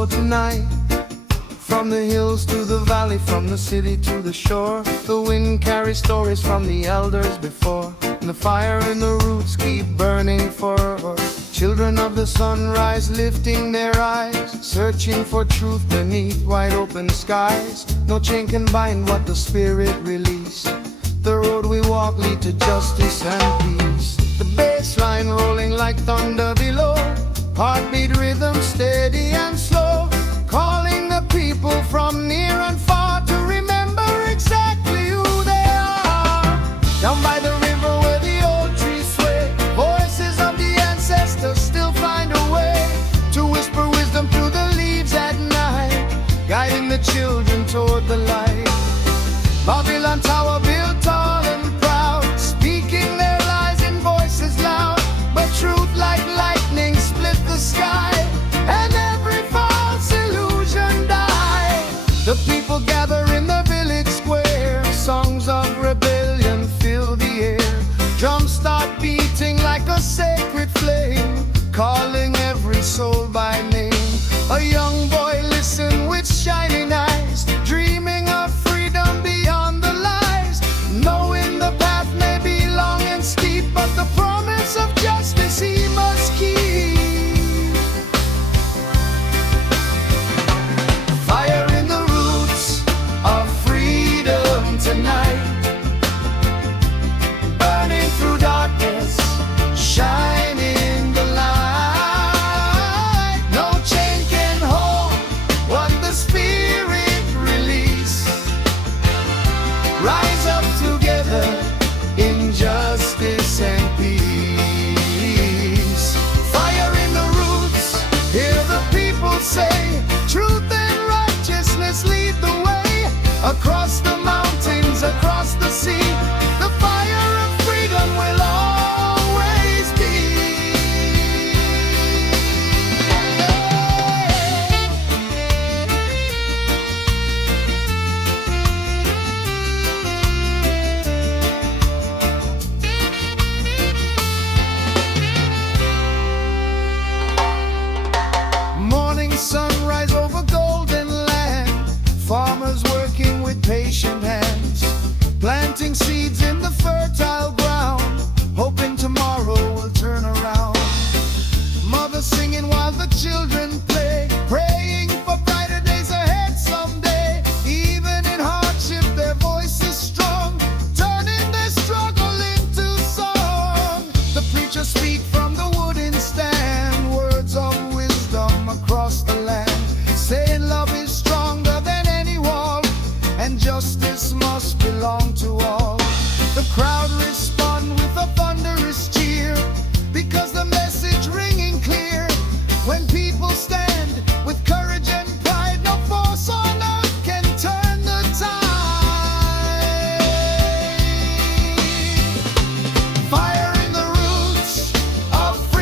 road tonight. From the hills to the valley, from the city to the shore, the wind carries stories from the elders before, and the fire in the roots keep burning for children of the sunrise, lifting their eyes, searching for truth beneath wide open skies. No chain can bind what the Spirit released. The road we walk lead to justice and peace. The bass line rolling like thunder below, heartbeat rhythm steady and slow, calling the people from near and far to remember exactly who they are. Down by the river where the old trees sway, voices of the ancestors still find a way to whisper wisdom through the leaves at night, guiding the children toward the light. Babylon Tower built tall and proud, speaking their lies in voices loud, but truth like lightning split the sky, and every false illusion died. The people gather in the village square, songs of rebellion fill the air. Drums start beating like a sacred flame, calling every soul by name. A young boy listen with shining eyes, dreaming of freedom beyond the lies, knowing the path may be long and steep, but the promise of justice he must keep. Fire in the roots of freedom tonight, burning through darkness, shining the light. No chain can hold what the Spirit release. Rise up together in justice and peace. Fire in the roots, hear the people say, truth and righteousness lead the way. Across the mountains, across the sea, the fire of freedom will always be. Morning sunrise over golden land, farmers working with patient hands, planting seeds in the fertile ground, hoping tomorrow will turn around. Mothers singing while the children play, praying for brighter days ahead someday. Even in hardship their voice is strong, turning their struggle into song. The preachers speak from the wooden stand, words of wisdom across the land, saying love is stronger than any wall, and justice must belong to all. The crowd respond with a thunderous cheer, because the message ringing clear. When people stand with courage and pride, no force on earth can turn the tide. Fire in the roots of freedom.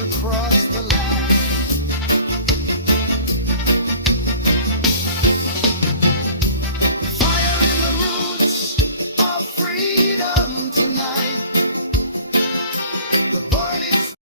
across the land.